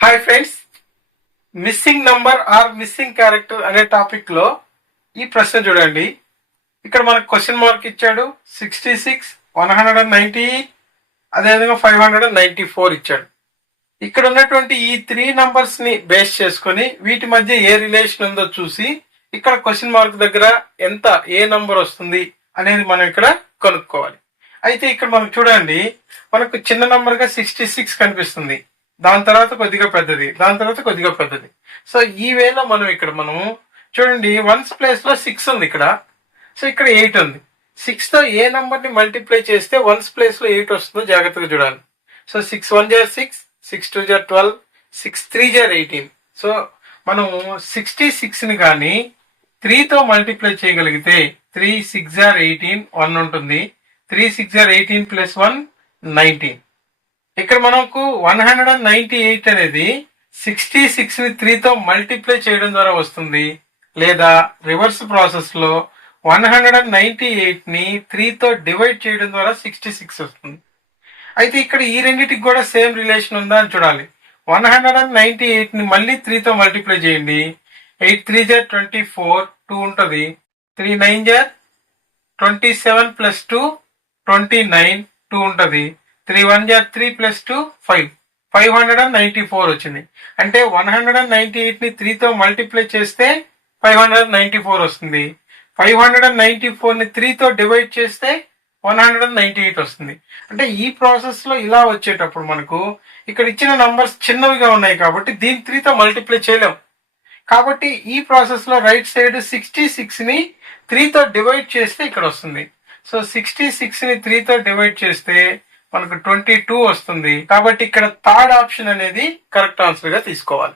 Hi friends, missing number or missing character అనే topic లో ఈ ప్రశ్న చూడండి. ఇక్కడ మనకు క్వశ్చన్ మార్క్ ఇచ్చాడు. 66, 198, అదేవిధంగా 594 ఇచ్చాడు. ఇక్కడ ఉన్నటువంటి ఈ 3 నంబర్స్ ని బేస్ చేసుకొని వీటి మధ్య ఏ రిలేషన్ ఉందో చూసి ఇక్కడ క్వశ్చన్ మార్క్ దగ్గర ఎంత ఏ నంబర్ వస్తుంది అనేది మనం ఇక్కడ కనుక్కోవాలి. అయితే ఇక్కడ మనకు చూడండి, మనకు చిన్న నంబర్ గా 66 కనిపిస్తుంది. దాని తర్వాత కొద్దిగా పెద్దది, దాని తర్వాత కొద్దిగా పెద్దది. సో ఈ వేలో మనం చూడండి, వన్స్ ప్లేస్ లో 6 ఉంది ఇక్కడ. సో ఇక్కడ 8 ఉంది. 6 తో ఏ నంబర్ ని మల్టిప్లై చేస్తే వన్స్ ప్లేస్ లో 8 వస్తుందో జాగ్రత్తగా చూడాలి. సో 6 1 జా 6, 6 2 జా 12, 6 3 జా 18. సో మనం 66 ని కానీ 3 తో మల్టిప్లై చేయగలిగితే 3 6 జా 18, 1 ఉంటుంది. 3 6 జా 18 ప్లస్ 1 19. ఇక్కడ మనకు 198 అనేది 66 ని 3 తో మల్టిప్లై చేయడం ద్వారా వస్తుంది, లేదా రివర్స్ ప్రాసెస్ లో 198 ని 3 తో డివైడ్ చేయడం ద్వారా 66 వస్తుంది. అయితే ఇక్కడ ఈ రెండింటికి కూడా సేమ్ రిలేషన్ ఉందా అని చూడాలి. 198 ని మళ్ళీ 3 తో మల్టిప్లై చేయండి. 8 3 జా 24, 2 ఉంటుంది. 3 9 జా 27 ప్లస్ 2 29, 2 ఉంటుంది. 3 1 జా 3 ప్లస్ 2 5, 594 వచ్చింది. అంటే 198 ని 3 తో మల్టిప్లై చేస్తే 594 వస్తుంది. 594 ని 3 తో డివైడ్ చేస్తే 198 వస్తుంది. అంటే ఈ ప్రాసెస్ లో ఇలా వచ్చేటప్పుడు మనకు ఇక్కడ ఇచ్చిన నంబర్స్ చిన్నవిగా ఉన్నాయి కాబట్టి దీన్ని 3 తో మల్టిప్లై చేయలేం. కాబట్టి ఈ ప్రాసెస్ లో రైట్ సైడ్ 66 ని 3 తో డివైడ్ చేస్తే ఇక్కడ వస్తుంది. సో 66 ని 3 తో డివైడ్ చేస్తే మనకు 22 వస్తుంది. కాబట్టి ఇక్కడ థర్డ్ ఆప్షన్ అనేది కరెక్ట్ ఆన్సర్ గా తీసుకోవాలి.